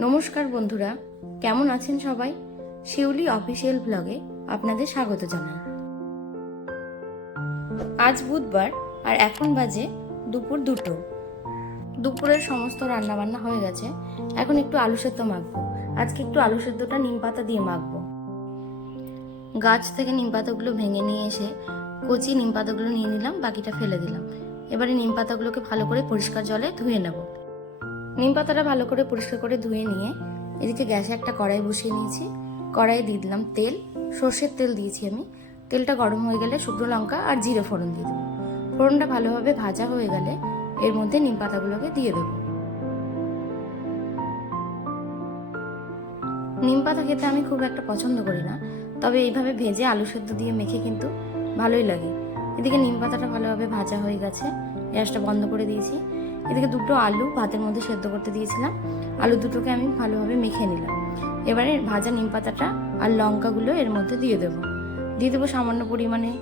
নমস্কার বন্ধুরা, কেমন আছেন সবাই? শিউলি অফিসিয়াল ব্লগে আপনাদের স্বাগত জানাই। আজ বুধবার আর এখন বাজে দুপুর দুটো। দুপুরের সমস্ত রান্না বান্না হয়ে গেছে। এখন একটু আলু সেদ্ধ মাখবো। আজকে একটু আলু সেদ্ধটা নিম পাতা দিয়ে মাখবো। গাছ থেকে নিম পাতাগুলো ভেঙে নিয়ে এসে কচি নিম পাতাগুলো নিয়ে নিলাম, বাকিটা ফেলে দিলাম। এবারে নিম পাতাগুলোকে ভালো করে পরিষ্কার জলে ধুয়ে নেব। নিম পাতাটা ভালো করে পরিষ্কার করে ধুয়ে নিয়ে এদিকে গ্যাসে একটা কড়াই বসিয়ে নিয়েছি। কড়াইয়ে দিয়ে দিলাম তেল। সর্ষের তেল দিয়েছি আমি। তেলটা গরম হয়ে গেলে শুকনো লঙ্কা আর জিরে ফোড়ন দিয়ে দেবো। ফোড়নটা ভালোভাবে ভাজা হয়ে গেলে এর মধ্যে নিম পাতাগুলোকে দিয়ে দেবো। নিম পাতা খেতে আমি খুব একটা পছন্দ করি না। তবে এইভাবে ভেজে আলু সেদ্ধ দিয়ে মেখে কিন্তু ভালোই লাগে। এদিকে নিম পাতাটা ভালোভাবে ভাজা হয়ে গেছে। গ্যাসটা বন্ধ করে দিয়েছি। এদিকে দুটো আলু ভাতের মধ্যে সেদ্ধ করতে দিয়েছিলাম। আলু দুটোকে আমি ভালোভাবে মেখে নিলাম। এবারে ভাজা নিম পাতাটা আর লঙ্কাগুলো এর মধ্যে দিয়ে দেবো। দিয়ে দেবো সামান্য পরিমাণে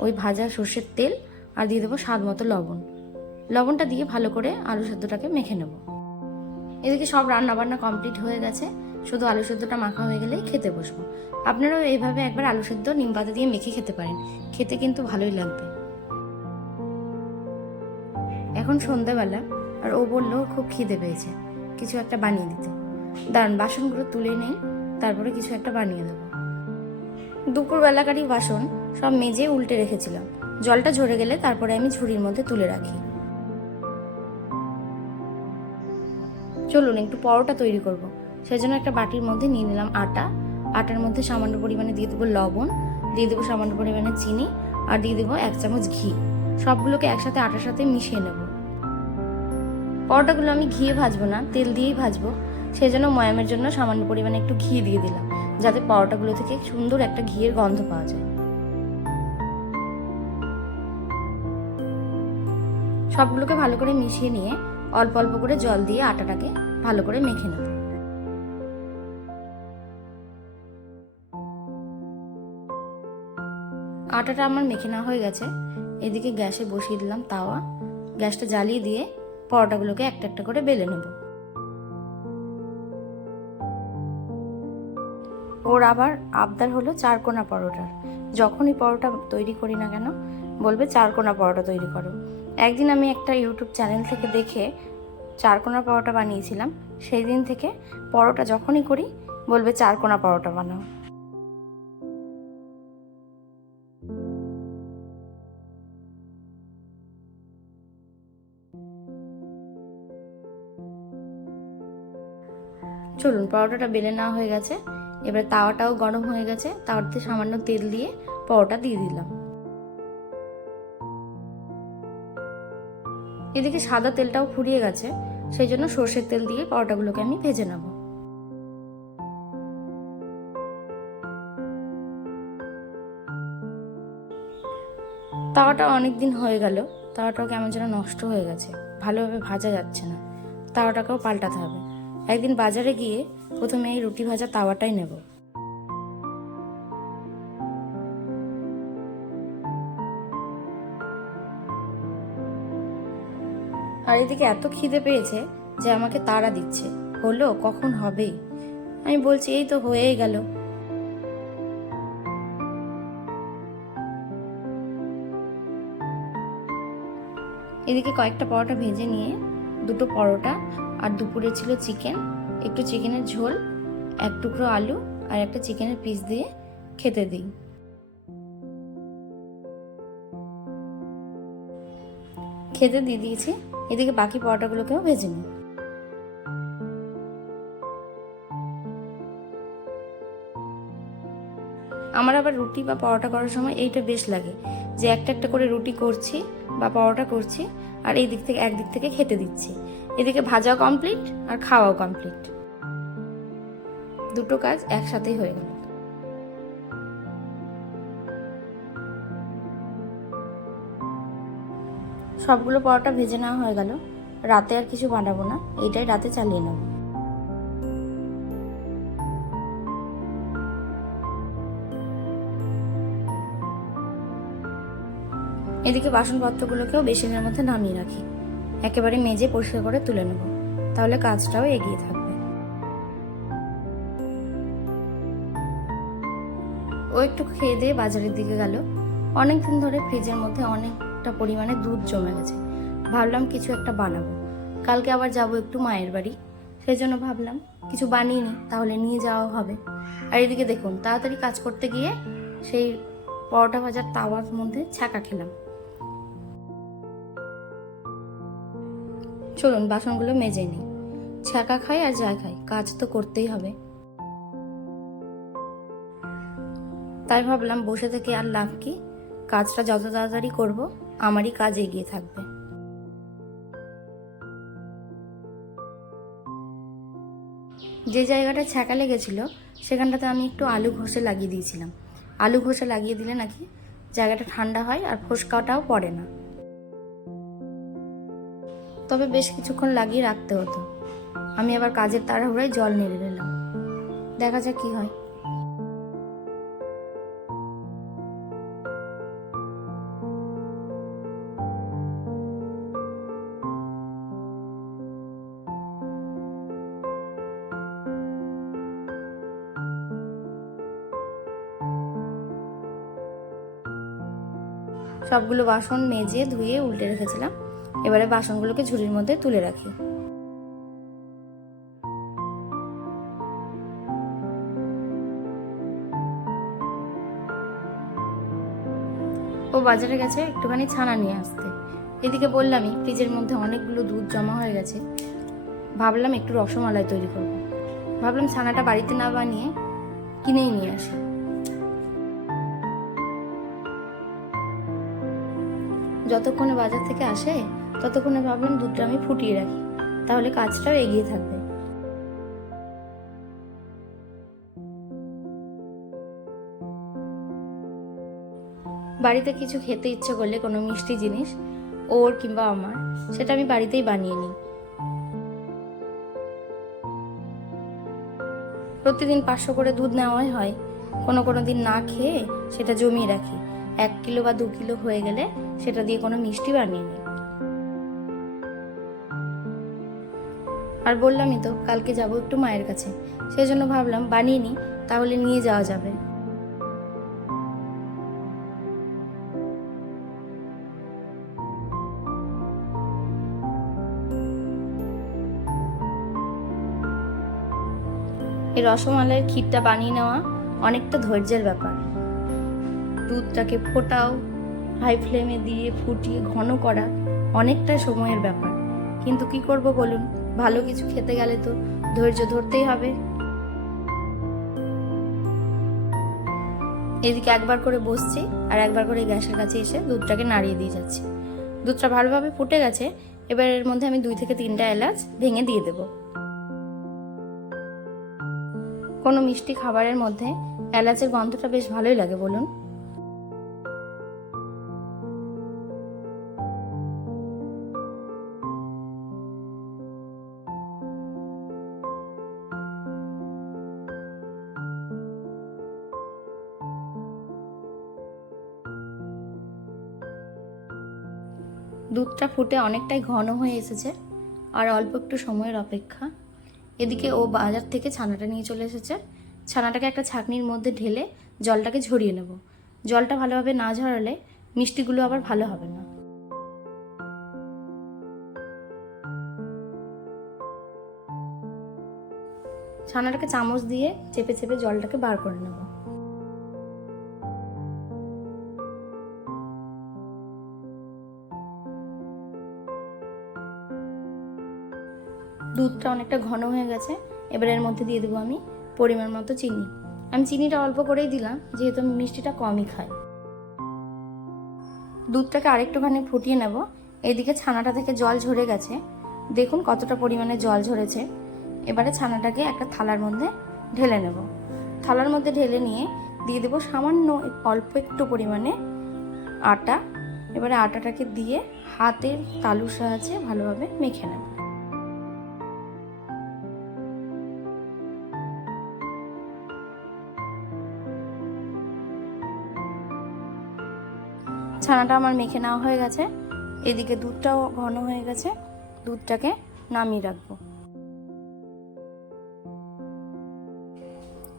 ওই ভাজা সর্ষের তেল আর দিয়ে দেবো স্বাদ মতো লবণ। লবণটা দিয়ে ভালো করে আলু সেদ্ধটাকে মেখে নেব। এদিকে সব রান্না বান্না কমপ্লিট হয়ে গেছে। শুধু আলু সেদ্ধটা মাখা হয়ে গেলেই খেতে বসবো। আপনারাও এইভাবে একবার আলু সেদ্ধ নিম পাতা দিয়ে মেখে খেতে পারেন। খেতে কিন্তু ভালোই লাগবে। এখন সন্ধ্যাবেলা আর ও বলল, খুব খিদে পেয়েছে, কিছু একটা বানিয়ে দিতে। দাঁড়ান বাসনগুলো তুলে নেই, তারপরে কিছু একটা বানিয়ে দেবো। দুপুরবেলাকারই বাসন সব মেজে উল্টে রেখেছিলাম। জলটা ঝরে গেলে তারপরে আমি ঝুড়ির মধ্যে তুলে রাখি। চলুন, একটু পরোটা তৈরি করব। সেই জন্য একটা বাটির মধ্যে নিয়ে নিলাম আটা। আটার মধ্যে সামান্য পরিমাণে দিয়ে দেবো লবণ, দিয়ে দেবো সামান্য পরিমাণে চিনি, আর দিয়ে দেবো এক চামচ ঘি। সবগুলোকে একসাথে আটার সাথে মিশিয়ে নেব। পরোটাগুলো আমি ঘিয়ে ভাজবো না, তেল দিয়েই ভাজবো। সেই জন্য ময়ামের জন্য সামান্য পরিমাণে একটু ঘি দিয়ে দিলাম, যাতে পরোটাগুলো থেকে সুন্দর একটা ঘিয়ের গন্ধ পাওয়া যায়। সবগুলোকে ভালো করে মিশিয়ে নিয়ে অল্প অল্প করে জল দিয়ে আটাটাকে ভালো করে মেখে নেব। আটাটা আমার মেখে নেওয়া হয়ে গেছে। এদিকে গ্যাসে বসিয়ে দিলাম তাওয়া। গ্যাসটা জ্বালিয়ে দিয়ে পরোটাগুলোকে একটা একটা করে বেলে নেব। ওর আবার আবদার হলো চারকোনা পরোটার। যখনই পরোটা তৈরি করি না কেন, বলবে চারকোনা পরোটা তৈরি করো। একদিন আমি একটা ইউটিউব চ্যানেল থেকে দেখে চারকোনা পরোটা বানিয়েছিলাম, সেই দিন থেকে পরোটা যখনই করি, বলবে চারকোনা পরোটা বানাও। চলুন, পরোটাটা বেলে নেওয়া হয়ে গেছে। এবার তাওয়াটাও গরম হয়ে গেছে। তাওয়াতে সামান্য তেল দিয়ে পরোটা দিয়ে দিলাম। এদিকে সাদা তেলটাও ফুরিয়ে গেছে। সেই জন্য সর্ষের তেল দিয়ে পরোটাগুলোকে আমি ভেজে নেব। তাওয়াটা অনেক দিন হয়ে গেল। তাওয়াটাও কেমন যেন নষ্ট হয়ে গেছে। ভালোভাবে ভাজা যাচ্ছে না। তাওয়াটাকেও পাল্টাতে হবে। একদিন বাজারে গিয়ে প্রথমে এই রুটি ভাজা তাওয়াটাই নেব। আর এদিকে এত খিদে পেয়েছে যে আমাকে তাড়া দিচ্ছে। হলো, কখন হবে? আমি বলছি, এই তো হয়েই গেল। এদিকে কয়েকটা পরোটা ভেজে নিয়ে দুটো পরোটা আর দুপুরে ছিল চিকেন। একটু চিকেনের ঝোল, এক টুকরো আলু আর একটা চিকেনের পিস দিয়ে খেতে দিই। খেতে দিয়ে দিয়েছি। এদিকে বাকি পরোটাগুলোকেও ভেজে নিই। আমার আবার রুটি বা পরোটা করার সময় এইটা বেশ লাগে যে একটা একটা করে রুটি করছি বা পরোটা করছি আর এই দিক থেকে একদিক থেকে খেতে দিচ্ছি। এদিকে ভাজাও কমপ্লিট আর খাওয়াও কমপ্লিট দুটো কাজ একসাথেই হয়ে গেল। সবগুলো পরোটা ভেজে নেওয়া হয়ে গেল। রাতে আর কিছু বানাবো না। এইটাই রাতে চালিয়ে নেব। এদিকে বাসনপত্রগুলোকেও বেসিনের মধ্যে নামিয়ে রাখি। একেবারে মেজে পরিষ্কার করে তুলে নেব। তাহলে কাজটাও এগিয়ে থাকবে। ও একটু খেয়ে দিয়ে বাজারের দিকে গেল। অনেকদিন ধরে ফ্রিজের মধ্যে অনেকটা পরিমাণে দুধ জমে গেছে। ভাবলাম কিছু একটা বানাবো। কালকে আবার যাব একটু মায়ের বাড়ি। সেই জন্য ভাবলাম, কিছু বানিয়ে নিই, তাহলে নিয়ে যাওয়া হবে। আর এদিকে দেখুন, তাড়াতাড়ি কাজ করতে গিয়ে সেই পরোটা ভাজার তাওয়ার মধ্যে ছাঁকা খেলাম। চলুন, বাসনগুলো মেজে নিই। ছাকা খাই আর যা খাই, কাজ তো করতেই হবে। তাই ভাবলাম বসে থেকে আর লাভ কি? কাজটা যত তাড়াতাড়ি করব, আমারই কাজ এগিয়ে থাকবে। যে জায়গাটা ছ্যাঁকা লেগেছিল, সেখানটাতে আমি একটু আলু ঘষে লাগিয়ে দিয়েছিলাম। আলু ঘষে লাগিয়ে দিলে নাকি জায়গাটা ঠান্ডা হয় আর ফোসকাটাও পড়ে না। তবে বেশ কিছুক্ষণ লাগিয়ে রাখতে হতো। আমি আবার কাজের তাড়াহুড়ায় জল নেড়ে নিলাম। দেখা যাক কি হয়। সবগুলো বাসন মেজে ধুয়ে উল্টে রেখেছিলাম। এবারে বাসনগুলোকে ঝুড়ির মধ্যে তুলে রাখি। ও বাজারে গেছে একটুখানি ছানা নিয়ে আসতে। এদিকে বললামই, ফ্রিজের মধ্যে অনেকগুলো দুধ জমা হয়ে গেছে। ভাবলাম একটু রসমালাই তৈরি করব। ভাবলাম ছানাটা বাড়িতে না বানিয়ে কিনেই নিয়ে আসি। যতক্ষণে বাজার থেকে আসে ততক্ষণে ভাবলাম দুধটা আমি ফুটিয়ে রাখি। তাহলে কাজটাও এগিয়ে থাকবে। বাড়িতে কিছু খেতে ইচ্ছে করলে কোনো মিষ্টি জিনিস, ওর কিংবা আমার, সেটা আমি বাড়িতেই বানিয়ে নিই। প্রতিদিন পাঁচশো করে দুধ নেওয়াই হয়। কোনো কোনো দিন না খেয়ে সেটা জমিয়ে রাখি। এক কিলো বা দু কিলো হয়ে গেলে সেটা দিয়ে কোনো মিষ্টি বানিয়ে নিই। আর বললামই তো, কালকে যাব একটু মায়ের কাছে। সেই জন্য ভাবলাম, বানিয়ে নিই, তাহলে নিয়ে যাওয়া যাবে। এই রসমালাইয়ের ক্ষীরটা বানিয়ে নেওয়া অনেকটা ধৈর্যের ব্যাপার। দুধটাকে ফোটাও হাই ফ্লেমে দিয়ে ফুটিয়ে ঘন করা অনেকটা সময়ের ব্যাপার। কিন্তু কি করব বলুন? ভালো কিছু খেতে গেলে তো ধৈর্য ধরতেই হবে। এদিকে একবার করে বসছি আর একবার করে গ্যাসের কাছে এসে দুধটাকে নাড়িয়ে দিয়ে যাচ্ছি। দুধটা ভালোভাবে ফুটে গেছে, এবার এর মধ্যে আমি দুই থেকে তিনটা এলাচ ভেঙে দিয়ে দেবো। কোনো মিষ্টি খাবারের মধ্যে এলাচের গন্ধটা বেশ ভালোই লাগে, বলুন। দুধটা ফুটে অনেকটাই ঘন হয়ে এসেছে, আর অল্প একটু সময়ের অপেক্ষা। এদিকে ও বাজার থেকে ছানাটা নিয়ে চলে এসেছে। ছানাটাকে একটা ছাকনির মধ্যে ঢেলে জলটাকে ঝরিয়ে নেব। জলটা ভালোভাবে না ঝরালে মিষ্টিগুলো আবার ভালো হবে না। ছানাটাকে চামচ দিয়ে চেপে চেপে জলটাকে বার করে নেব। দুধটা অনেকটা ঘন হয়ে গেছে, এবার এর মধ্যে দিয়ে দেবো আমি পরিমাণ মতো চিনি। আমি চিনিটা অল্প করেই দিলাম, যেহেতু আমি মিষ্টিটা কমই খাই। দুধটাকে আরেকটুখানি ফুটিয়ে নেব। এদিকে ছানাটা থেকে জল ঝরে গেছে। দেখুন কতটা পরিমাণে জল ঝরেছে। এবারে ছানাটাকে একটা থালার মধ্যে ঢেলে নেব। থালার মধ্যে ঢেলে নিয়ে দিয়ে দেবো সামান্য অল্প একটু পরিমাণে আটা। এবারে আটাটাকে দিয়ে হাতের তালুর সাহায্যে ভালোভাবে মেখে নেব। ছানাটা আমার মেখে নেওয়া হয়ে গেছে। এদিকে দুধটাও ঘন হয়ে গেছে। দুধটাকে নামিয়ে রাখব।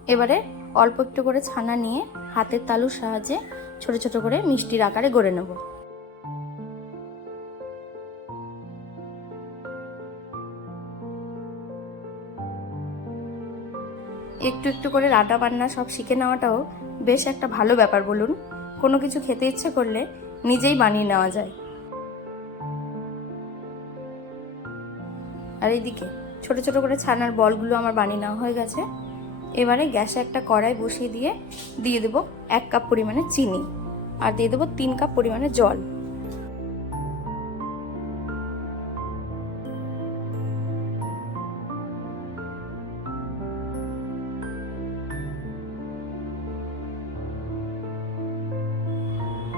এবারে অল্প একটু করে ছানা নিয়ে হাতের তালুর সাহায্যে ছোট ছোট করে মিষ্টির আকারে গড়ে নেব। একটু একটু করে রান্না বান্না সব শিখে নেওয়াটাও বেশ একটা ভালো ব্যাপার বলুন। কোনো কিছু খেতে ইচ্ছে করলে নিজেই বানিয়ে নেওয়া যায়। আর এইদিকে ছোট ছোট করে ছানার বলগুলো আমার বানিয়ে নেওয়া হয়ে গেছে। এবারে গ্যাসে একটা কড়াই বসিয়ে দিয়ে দিয়ে দেবো এক কাপ পরিমাণে চিনি আর দিয়ে দেবো তিন কাপ পরিমাণে জল।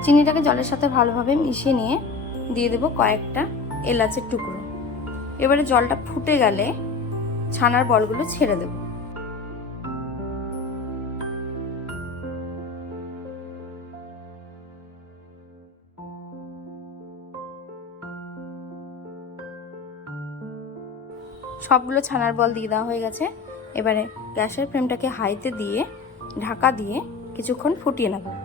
চিনিটাকে জলের সাথে ভালোভাবে মিশিয়ে নিয়ে দিয়ে দেবো কয়েকটা এলাচের টুকরো। এবারে জলটা ফুটে গেলে ছানার বলগুলো ছেড়ে দেবো। সবগুলো ছানার বল দিয়ে দেওয়া হয়ে গেছে। এবারে গ্যাসের ফ্লেমটাকে হাইতে দিয়ে ঢাকা দিয়ে কিছুক্ষণ ফুটিয়ে নেব।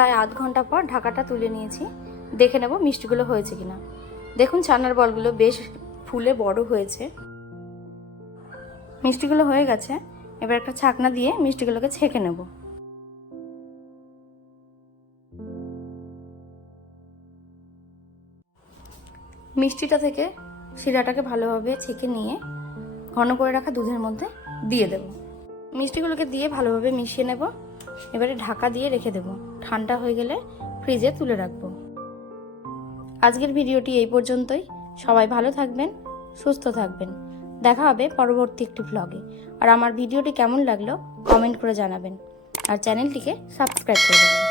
প্রায় আধ ঘণ্টা পর ঢাকাটা তুলে নিয়েছি। দেখে নেব মিষ্টিগুলো হয়েছে কিনা। দেখুন, ছানার বলগুলো বেশ ফুলে বড় হয়েছে। মিষ্টিগুলো হয়ে গেছে। এবার একটা ছাকনা দিয়ে মিষ্টিগুলোকে ছেঁকে নেব। মিষ্টিটা থেকে শিরাটাকে ভালোভাবে ছেঁকে নিয়ে ঘন করে রাখা দুধের মধ্যে দিয়ে দেব। মিষ্টিগুলোকে দিয়ে ভালোভাবে মিশিয়ে নেব। এবারে ঢাকা দিয়ে রেখে দেব। ঠান্ডা হয়ে গেলে ফ্রিজে তুলে রাখব। আজকের ভিডিওটি এই পর্যন্তই। সবাই ভালো থাকবেন, সুস্থ থাকবেন। দেখা হবে পরবর্তী একটি ভ্লগে আর আমার ভিডিওটি কেমন লাগল কমেন্ট করে জানাবেন। আর চ্যানেলটিকে সাবস্ক্রাইব করে দেবেন।